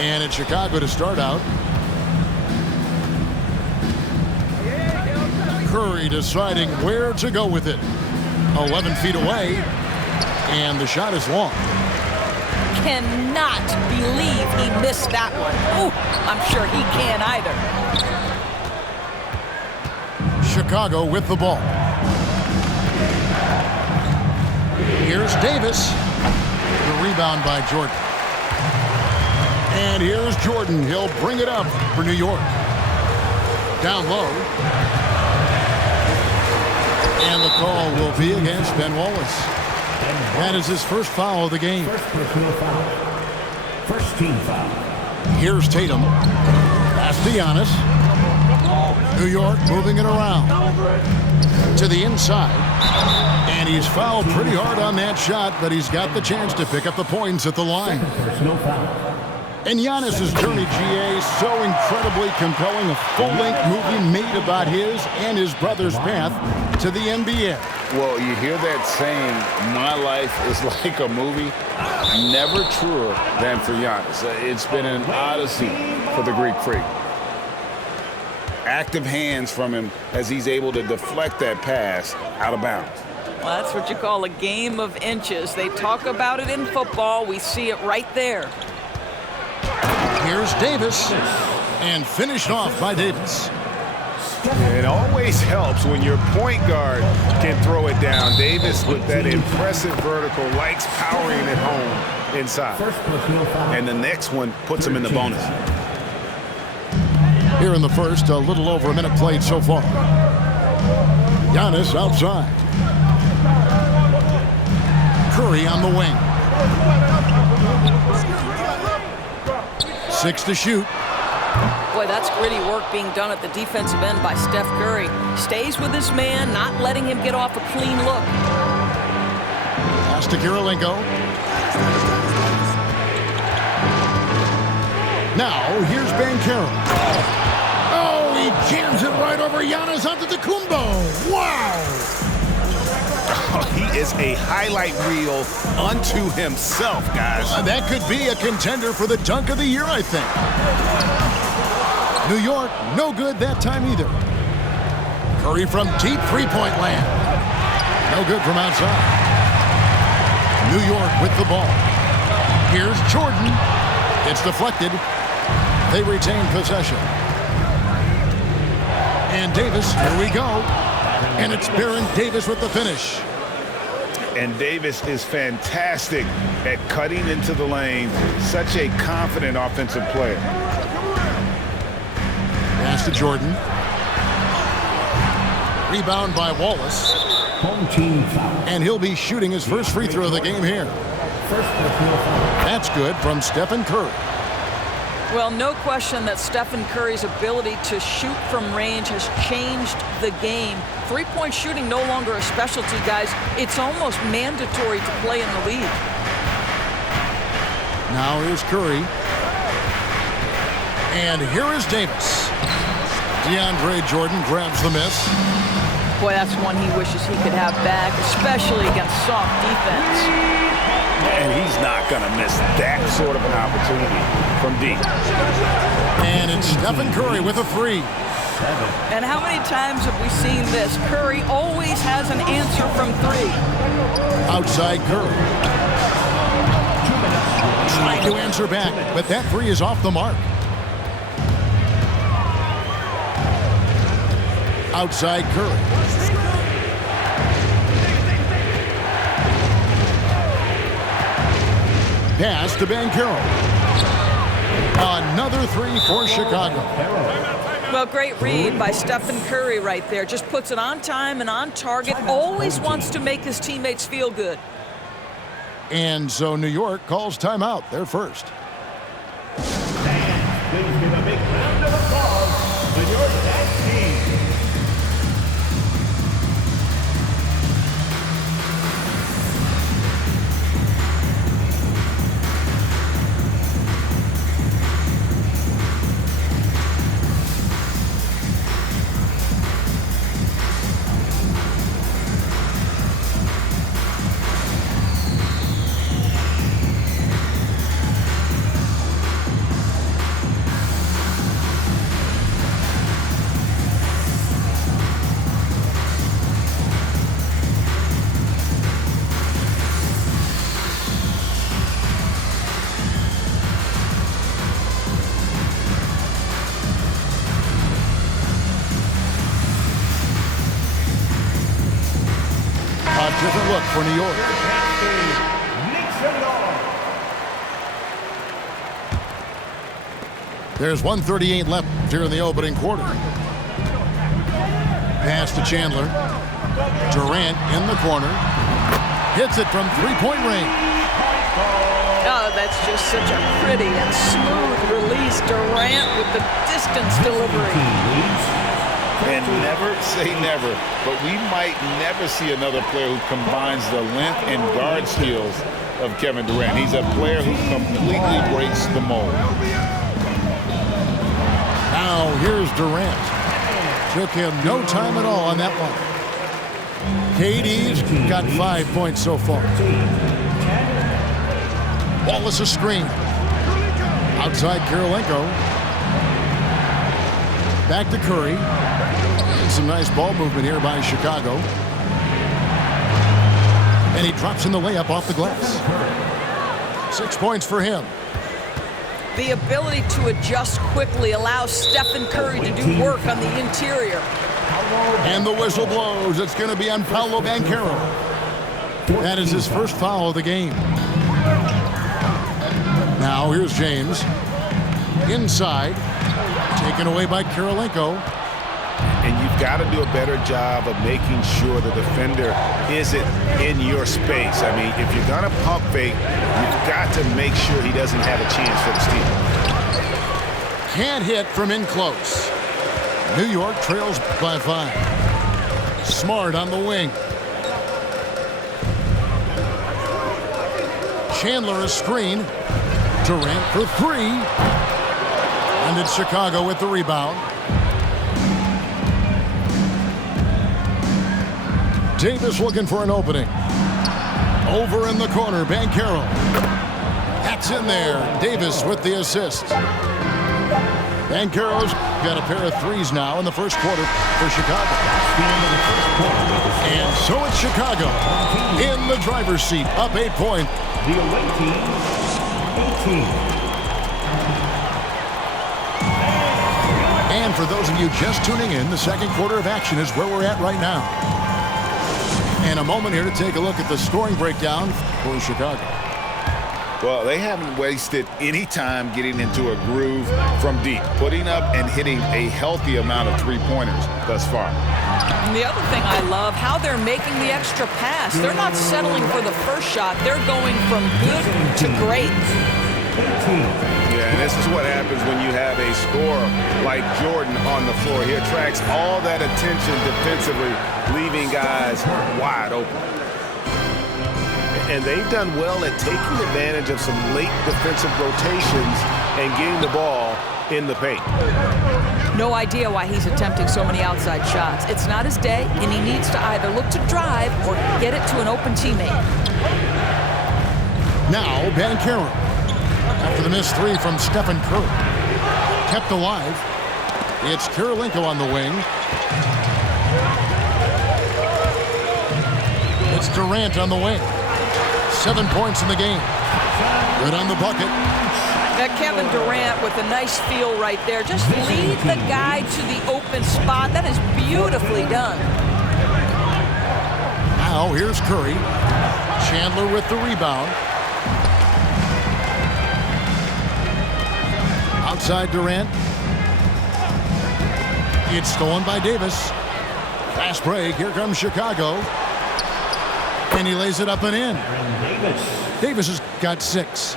And it's Chicago to start out. Curry deciding where to go with it. 11 feet away. And the shot is long. Cannot believe he missed that one. Oh, I'm sure he can't either. Chicago with the ball. Here's Davis. The rebound by Jordan. And here's Jordan. He'll bring it up for New York. Down low. And the call will be against Ben Wallace. That is his first foul of the game. First personal foul. First team foul. Here's Tatum. Pass to Giannis. New York moving it around. To the inside. And he's fouled pretty hard on that shot, but he's got the chance to pick up the points at the line. Personal foul. And Giannis's journey, GA, so incredibly compelling. A full-length movie made about his and his brother's path to the NBA. Well, you hear that saying, my life is like a movie. Never truer than for Giannis. It's been an odyssey for the Greek freak. Active hands from him as he's able to deflect that pass out of bounds. Well, that's what you call a game of inches. They talk about it in football. We see it right there. Here's Davis, and finished off by Davis. It always helps when your point guard can throw it down. Davis, with that impressive vertical, likes powering it home inside. And the next one puts him in the bonus. Here in the first, a little over a minute played so far. Giannis outside. Curry on the wing. 6 to shoot. Boy, that's gritty work being done at the defensive end by Steph Curry. Stays with his man, not letting him get off a clean look. Pass to Kirilenko. Now, here's Bankero. Oh, he jams it right over Giannis Antetokounmpo. Wow! He is a highlight reel unto himself, guys. That could be a contender for the dunk of the year, I think. New York, no good that time either. Curry from deep three-point land. No good from outside. New York with the ball. Here's Jordan. It's deflected. They retain possession. And Davis, here we go. And it's Baron Davis with the finish. And Davis is fantastic at cutting into the lane. Such a confident offensive player. Pass to Jordan. Rebound by Wallace. Home team foul. And he'll be shooting his first free throw of the game here. First personal foul. That's good from Stephen Curry. Well, no question that Stephen Curry's ability to shoot from range has changed the game. Three-point shooting no longer a specialty, guys. It's almost mandatory to play in the league. Now here's Curry. And here is Davis. DeAndre Jordan grabs the miss. Boy, that's one he wishes he could have back, especially against soft defense. And he's not going to miss that sort of an opportunity from deep. And it's Stephen Curry with a three. And how many times have we seen this? Curry always has an answer from three. Outside Curry. Trying to answer back, but that three is off the mark. Outside Curry. Pass to Bankero. Another three for Chicago. Well, great read by Stephen Curry right there. Just puts it on time and on target. Always wants to make his teammates feel good. And so New York calls timeout. They're first. Please give a big round of applause to your tag team. Different look for New York. There's 1:38 left here in the opening quarter. Pass to Chandler. Durant in the corner. Hits it from three-point range. Oh, that's just such a pretty and smooth release. Durant with the distance delivery. And never say never, but we might never see another player who combines the length and guard skills of Kevin Durant. He's a player who completely breaks the mold. Now here's Durant. Took him no time at all on that one. KD's got 5 points so far. Wallace a screen. Outside Kirilenko. Back to Curry. Some nice ball movement here by Chicago. And he drops in the layup off the glass. 6 points for him. The ability to adjust quickly allows Stephen Curry to do work on the interior. And the whistle blows. It's going to be on Paolo Banchero. That is his first foul of the game. Now here's James. Inside. Taken away by Kirilenko. And you've got to do a better job of making sure the defender isn't in your space. I mean, if you're going to pump fake, you've got to make sure he doesn't have a chance for the steal. Can't hit from in close. New York trails by 5. Smart on the wing. Chandler a screen. Durant for 3. And it's Chicago with the rebound. Davis looking for an opening. Over in the corner, Banchero. That's in there. Davis with the assist. Banchero's got a pair of threes now in the first quarter for Chicago. And so it's Chicago in the driver's seat, up 8 points. The away team, 18. And for those of you just tuning in, the second quarter of action is where we're at right now. And a moment here to take a look at the scoring breakdown for Chicago. Well, they haven't wasted any time getting into a groove from deep, putting up and hitting a healthy amount of three-pointers thus far. And the other thing I love, how they're making the extra pass. They're not settling for the first shot. They're going from good to great. Yeah, and this is what happens when you have a scorer like Jordan on the floor. He attracts all that attention defensively, leaving guys wide open. And they've done well at taking advantage of some late defensive rotations and getting the ball in the paint. No idea why he's attempting so many outside shots. It's not his day, and he needs to either look to drive or get it to an open teammate. Now, Banchero. After the missed 3 from Stephen Curry. Kept alive. It's Kirilenko on the wing. It's Durant on the wing. 7 points in the game. Good on the bucket. That Kevin Durant with a nice feel right there. Just lead the guy to the open spot. That is beautifully done. Now here's Curry. Chandler with the rebound. Outside Durant. It's stolen by Davis. Fast break. Here comes Chicago. And he lays it up and in. Davis has got 6.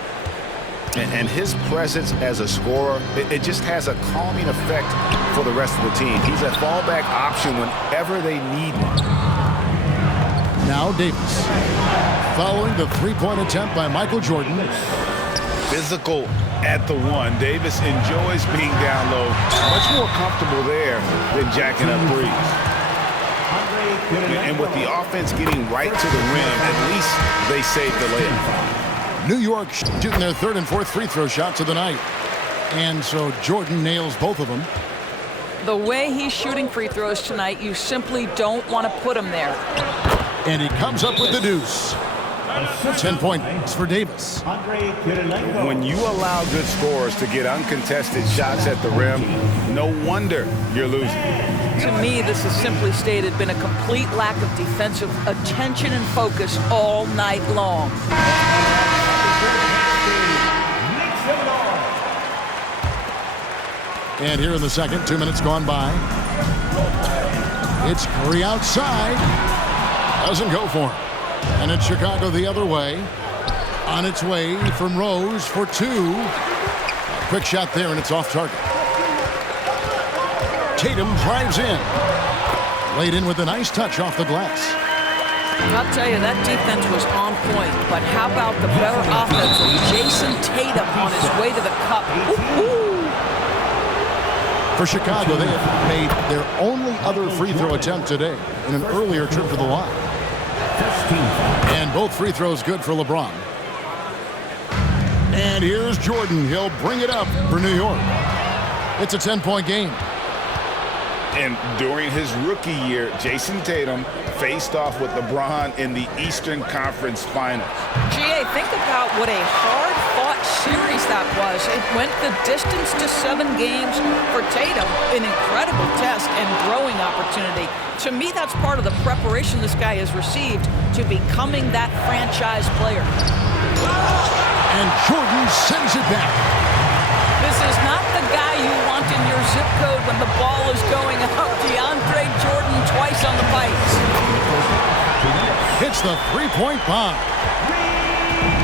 And his presence as a scorer, it just has a calming effect for the rest of the team. He's a fallback option whenever they need one. Now Davis. Following the three-point attempt by Michael Jordan. Physical at the 1. Davis enjoys being down low. Much more comfortable there than jacking up threes. And with the offense getting right to the rim, at least they saved the layup. New York shooting their 3rd and 4th free throw shots of the night. And so Jordan nails both of them. The way he's shooting free throws tonight, you simply don't want to put him there. And he comes up with the deuce. 10 points for Davis. When you allow good scorers to get uncontested shots at the rim, no wonder you're losing. To me, this is simply stated been a complete lack of defensive attention and focus all night long. And here in the second, 2 minutes gone by. It's Curry outside. Doesn't go for him. And it's Chicago the other way. On its way from Rose for two. Quick shot there, and it's off target. Tatum drives in. Laid in with a nice touch off the glass. I'll tell you, that defense was on point. But how about the better offense of Jason Tatum on his way to the cup? Woo-hoo! For Chicago, they have made their only other free throw attempt today in an earlier trip to the line. And both free throws good for LeBron. And here's Jordan. He'll bring it up for New York. It's a 10-point game. And during his rookie year, Jason Tatum faced off with LeBron in the Eastern Conference Finals. GA, think about what a hard-fought series that was. It went the distance to 7 games for Tatum, an incredible test and growing opportunity. To me, that's part of the preparation this guy has received to becoming that franchise player. And Jordan sends it back. This is not the guy you want in your zip code when the ball is going up. DeAndre Jordan twice on the pipes. Hits the three-point bomb.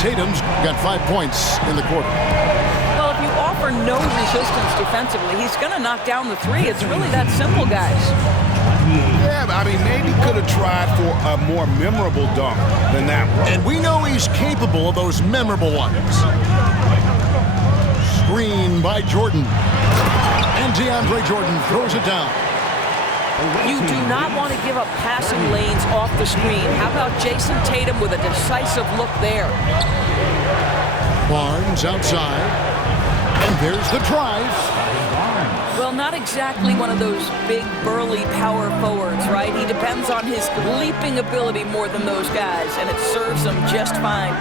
Tatum's got 5 points in the quarter. Well, if you offer no resistance defensively, he's going to knock down the three. It's really that simple, guys. Yeah, I mean, maybe could have tried for a more memorable dunk than that one. And we know he's capable of those memorable ones. Screen by Jordan. And DeAndre Jordan throws it down. You do not want to give up passing lanes off the screen. How about Jason Tatum with a decisive look there? Barnes outside. And there's the drive. Well, not exactly one of those big, burly power forwards, right? He depends on his leaping ability more than those guys, and it serves him just fine.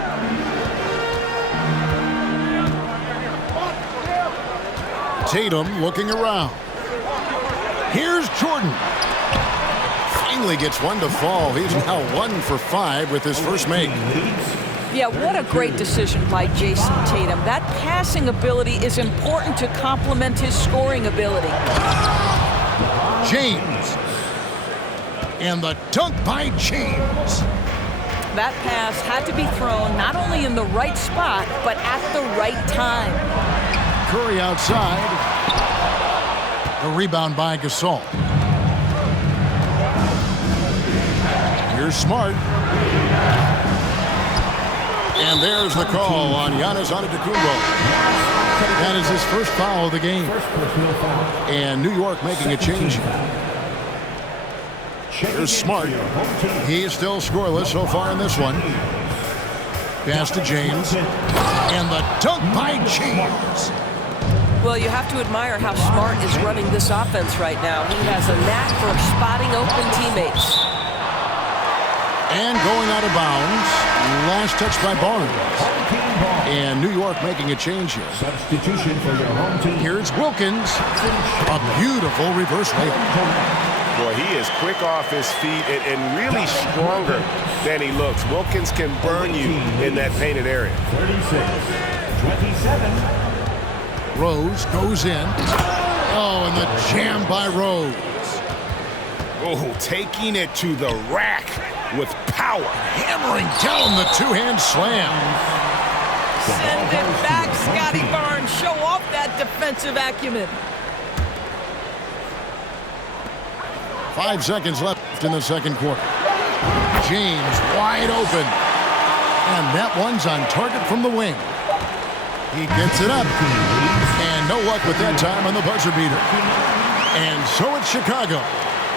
Tatum looking around. Here's Jordan. Finally gets one to fall. He's now 1 for 5 with his first make. Yeah, what a great decision by Jason Tatum. That passing ability is important to complement his scoring ability. James. And the dunk by James. That pass had to be thrown not only in the right spot, but at the right time. Curry outside. The rebound by Gasol. Here's Smart. And there's the call on Giannis Antetokounmpo. That is his first foul of the game. And New York making a change. Here's Smart. He is still scoreless so far in this one. Pass to James. And the dunk by James. Well, you have to admire how Smart is running this offense right now. He has a knack for spotting open teammates. And going out of bounds. Last touch by Barnes. And New York making a change here. Substitution for your home team. Here's Wilkins. A beautiful reverse layup. Boy, he is quick off his feet and really stronger than he looks. Wilkins can burn you in that painted area. 36-27. Rose goes in. Oh, and the jam by Rose. Oh, taking it to the rack with power. Hammering down the two-hand slam. Send it back, Scotty Barnes. Show off that defensive acumen. 5 seconds left in the second quarter. James wide open. And that one's on target from the wing. He gets it up. And no luck with that time on the buzzer beater. And so it's Chicago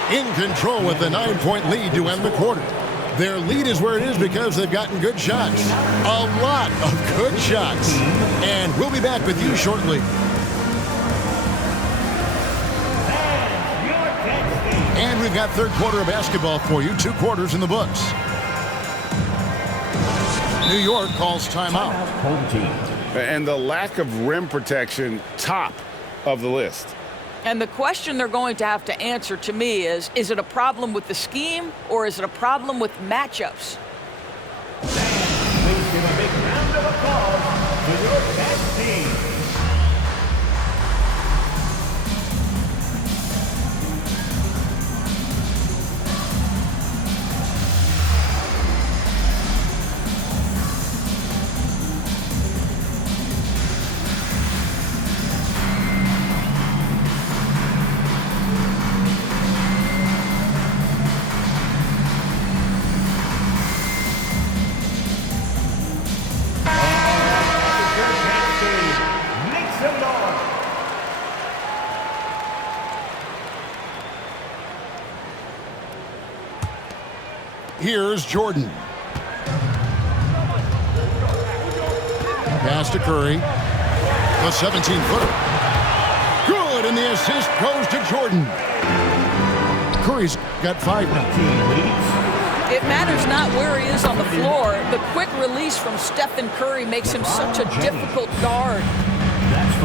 in control with the 9-point lead to end the quarter. Their lead is where it is because they've gotten good shots. A lot of good shots. And we'll be back with you shortly. And we've got third quarter of basketball for you. 2 quarters in the books. New York calls timeout. Home team. And the lack of rim protection, top of the list. And the question they're going to have to answer to me is it a problem with the scheme or is it a problem with matchups? Please give a big round of applause to your best team. Here's Jordan. Pass to Curry. The 17-footer. Good, and the assist goes to Jordan. Curry's got 5 now. It matters not where he is on the floor. The quick release from Stephen Curry makes him such a difficult guard.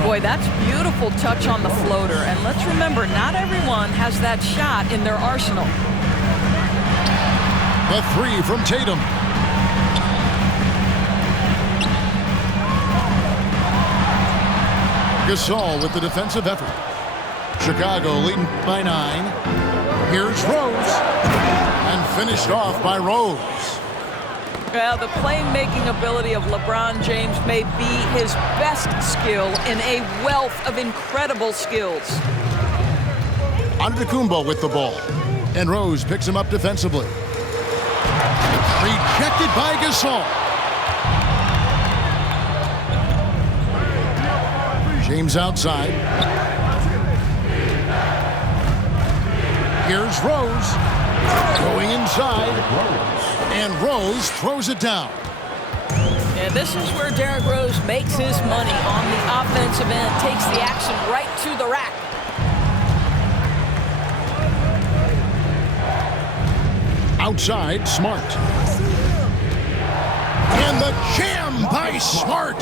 Boy, that's beautiful touch on the floater. And let's remember, not everyone has that shot in their arsenal. The 3 from Tatum. Gasol with the defensive effort. Chicago leading by 9. Here's Rose. And finished off by Rose. Well, the playmaking ability of LeBron James may be his best skill in a wealth of incredible skills. Antetokounmpo with the ball. And Rose picks him up defensively. Rejected by Gasol. James outside. Here's Rose. Going inside. And Rose throws it down. Yeah, this is where Derrick Rose makes his money on the offensive end. Takes the action right to the rack. Outside, Smart. And the jam by Smart.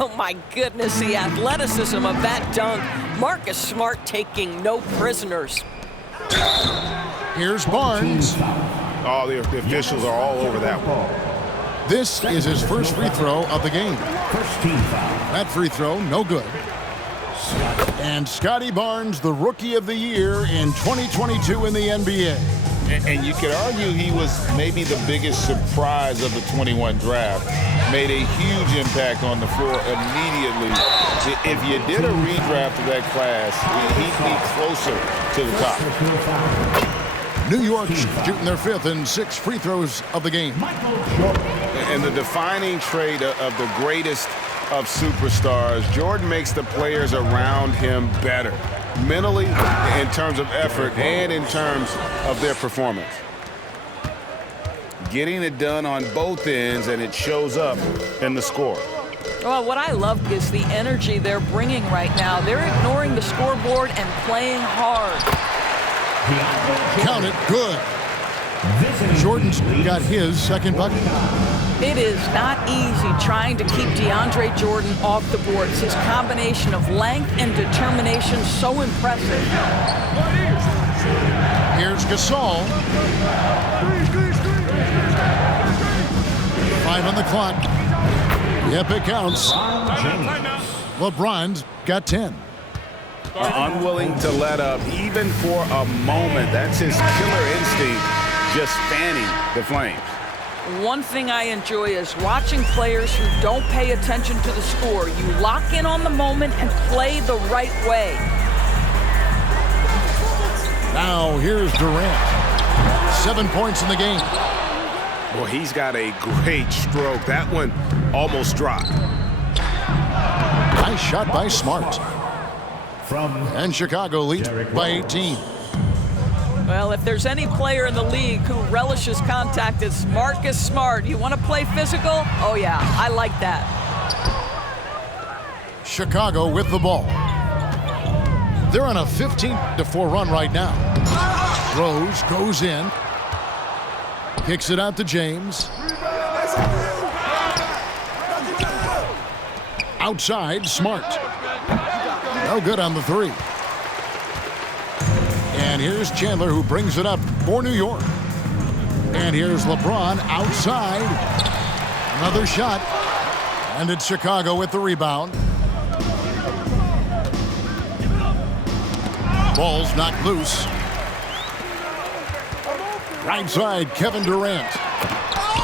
Oh, my goodness, the athleticism of that dunk. Marcus Smart taking no prisoners. Here's Barnes. Oh, the officials are all over that one. This is his first free throw of the game. First team foul. That free throw, no good. And Scotty Barnes, the Rookie of the Year in 2022 in the NBA. And you could argue he was maybe the biggest surprise of the 21 draft. Made a huge impact on the floor immediately. If you did a redraft of that class, he'd be closer to the top. New York shooting their 5th and 6th free throws of the game. And the defining trait of the greatest of superstars, Jordan makes the players around him better. Mentally, in terms of effort, and in terms of their performance. Getting it done on both ends, and it shows up in the score. Well, what I love is the energy they're bringing right now. They're ignoring the scoreboard and playing hard. Count it, good. Jordan's got his second bucket. It is not easy trying to keep DeAndre Jordan off the boards. His combination of length and determination so impressive. Here's Gasol. 5 on the clock. Yep, it counts. LeBron's got 10. Unwilling to let up even for a moment. That's his killer instinct, just fanning the flames. One thing I enjoy is watching players who don't pay attention to the score. You lock in on the moment and play the right way. Now here's Durant. 7 points in the game. Well, he's got a great stroke. That one almost dropped. Nice shot by Smart. And Chicago leads by 18. Well, if there's any player in the league who relishes contact, it's Marcus Smart. You want to play physical? Oh, yeah, I like that. Chicago with the ball. They're on a 15-4 run right now. Rose goes in. Kicks it out to James. Outside, Smart. No good on the 3. And here's Chandler, who brings it up for New York. And here's LeBron outside. Another shot. And it's Chicago with the rebound. Ball's knocked loose. Right side, Kevin Durant.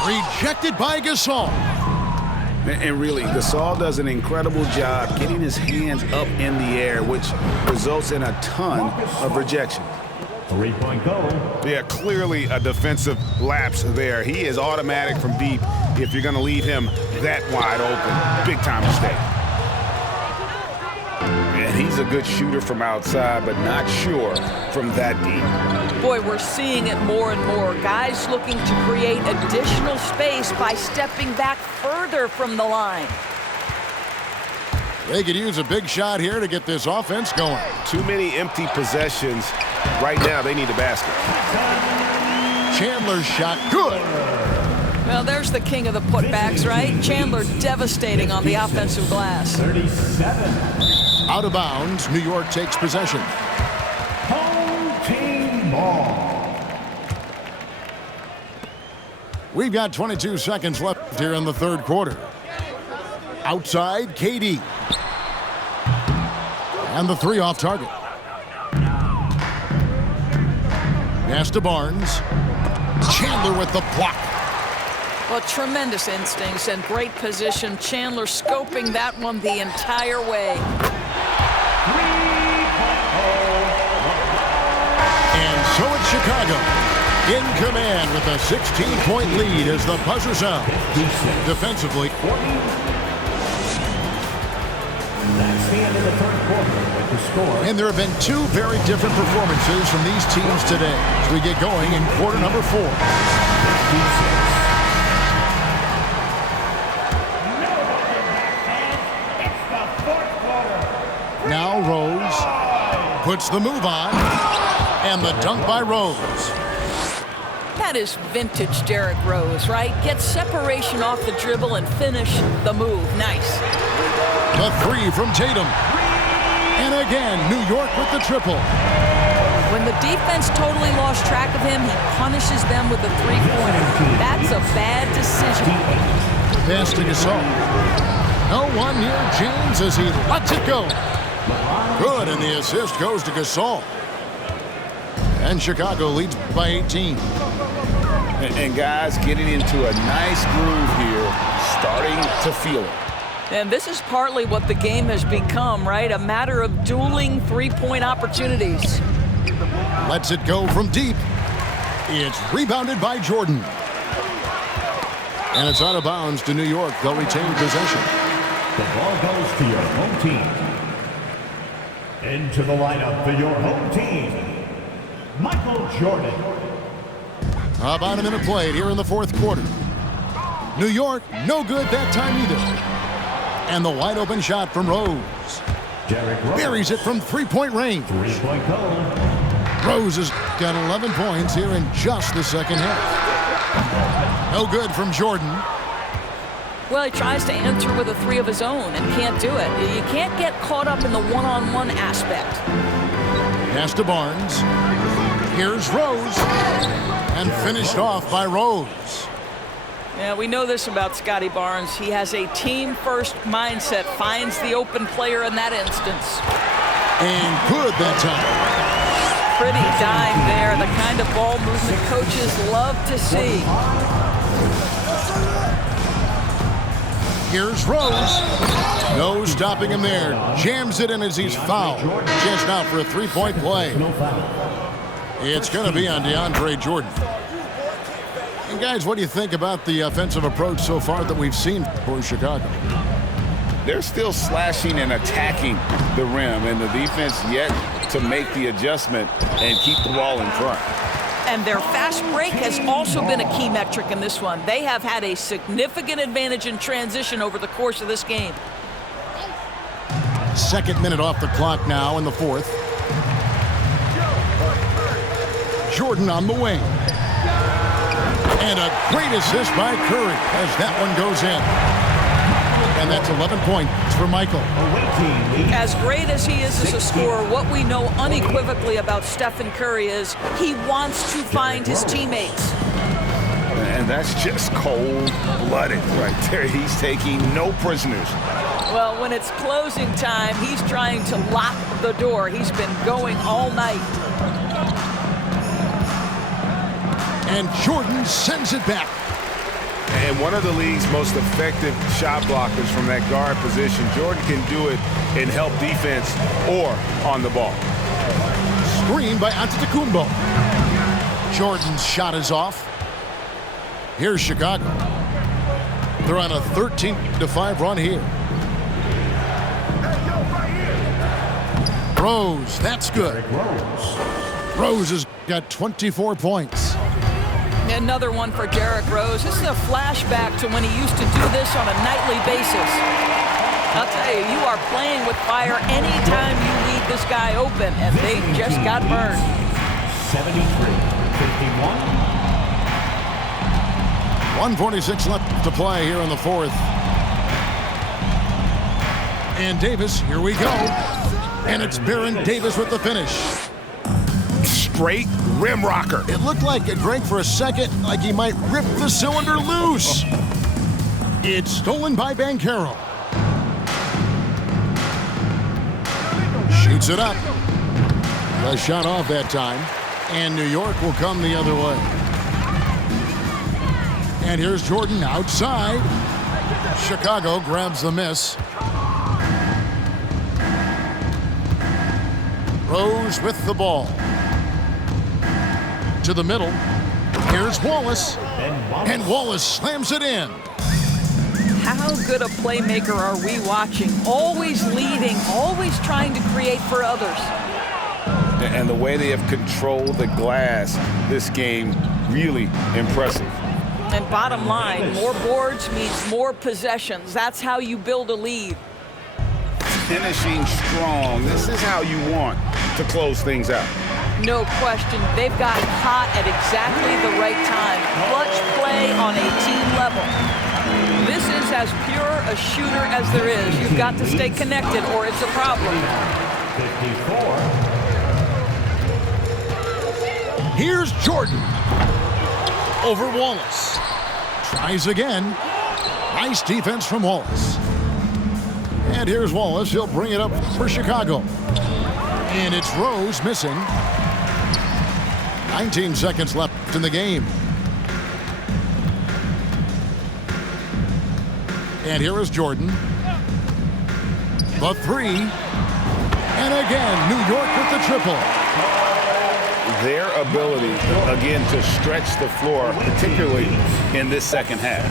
Rejected by Gasol. And really, Gasol does an incredible job getting his hands up in the air, which results in a ton of rejection. 3-point goal. Yeah, clearly a defensive lapse there. He is automatic from deep if you're going to leave him that wide open. Big time mistake. And he's a good shooter from outside, but not sure from that deep. Boy, we're seeing it more and more. Guys looking to create additional space by stepping back further from the line. They could use a big shot here to get this offense going. Too many empty possessions. Right now, they need a basket. Chandler's shot, good. Well, there's the king of the putbacks, right? Chandler devastating on the offensive glass. 37. Out of bounds, New York takes possession. Home team ball. We've got 22 seconds left here in the third quarter. Outside, KD. And the three off target. Pass to Barnes. Chandler with the block. Well, tremendous instincts and great position. Chandler scoping that one the entire way. And so it's Chicago in command with a 16-point lead as the buzzer sounds. Defensively. That's the end of the third quarter with the score. And there have been two very different performances from these teams today as we get going in quarter number 4. Now Rose puts the move on, and the dunk by Rose. That is vintage Derrick Rose, right? Get separation off the dribble and finish the move. Nice. The three from Tatum. And again, New York with the triple. When the defense totally lost track of him, he punishes them with a three-pointer. That's a bad decision. Pass to Gasol. No one near James as he lets it go. Good, and the assist goes to Gasol. And Chicago leads by 18. And guys getting into a nice groove here, starting to feel it. And this is partly what the game has become, right? A matter of dueling three-point opportunities. Lets it go from deep. It's rebounded by Jordan. And it's out of bounds to New York. They'll retain possession. The ball goes to your home team. Into the lineup for your home team, Michael Jordan. About a minute played here in the fourth quarter. New York, no good that time either. And the wide open shot from Rose. Derrick Rose. Buries it from three-point range. 3-point goal. Rose has got 11 points here in just the second half. No good from Jordan. Well, he tries to enter with a three of his own and can't do it. You can't get caught up in the one-on-one aspect. Pass to Barnes. Here's Rose. And finished off by Rose. Yeah, we know this about Scotty Barnes. He has a team-first mindset, finds the open player in that instance. And good that time. Pretty dime there, the kind of ball movement coaches love to see. Here's Rose. No stopping him there. Jams it in as he's fouled. Chance now for a three-point play. It's going to be on DeAndre Jordan. And guys, what do you think about the offensive approach so far that we've seen for Chicago? They're still slashing and attacking the rim, and the defense yet to make the adjustment and keep the ball in front. And their fast break has also been a key metric in this one. They have had a significant advantage in transition over the course of this game. Second minute off the clock now in the fourth. Jordan on the wing. And a great assist by Curry as that one goes in. And that's 11 points for Michael. As great as he is as a scorer, what we know unequivocally about Stephen Curry is he wants to find his teammates. And that's just cold-blooded right there. He's taking no prisoners. Well, when it's closing time, he's trying to lock the door. He's been going all night. And Jordan sends it back. And one of the league's most effective shot blockers from that guard position. Jordan can do it in help defense or on the ball. Screen by Antetokounmpo. Jordan's shot is off. Here's Chicago. They're on a 13-5 run here. Rose, that's good. Rose has got 24 points. Another one for Derrick Rose. This is a flashback to when he used to do this on a nightly basis. I'll tell you, you are playing with fire anytime you leave this guy open, and they just got burned. 73-51. 1:46 left to play here in the fourth. And Davis, here we go. And it's Baron Davis with the finish. Straight rim rocker. It looked like it drank for a second, like he might rip the cylinder loose. It's stolen by Banchero. Shoots it up. The shot off that time. And New York will come the other way. And here's Jordan outside. Chicago grabs the miss. Rose with the ball. To the middle. Here's Wallace. And Wallace slams it in. How good a playmaker are we watching? Always leading, always trying to create for others. And the way they have controlled the glass this game, really impressive. And bottom line, more boards means more possessions. That's how you build a lead. Finishing strong. This is how you want to close things out. No question. They've gotten hot at exactly the right time. Clutch play on a team level. This is as pure a shooter as there is. You've got to stay connected or it's a problem. 54. Here's Jordan. Over Wallace. Tries again. Nice defense from Wallace. And here's Wallace. He'll bring it up for Chicago. And it's Rose missing. 19 seconds left in the game. And here is Jordan. The three. And again, New York with the triple. Their ability, again, to stretch the floor, particularly in this second half.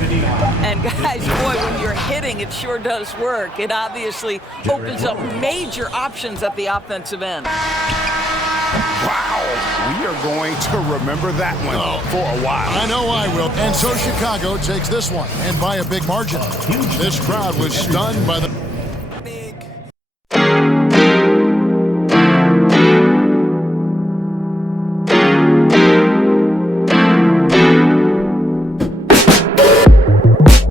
And guys, boy, when you're hitting, it sure does work. It obviously opens up major options at the offensive end. Wow, we are going to remember that one for a while. I know I will. And so Chicago takes this one, and by a big margin. This crowd was stunned by the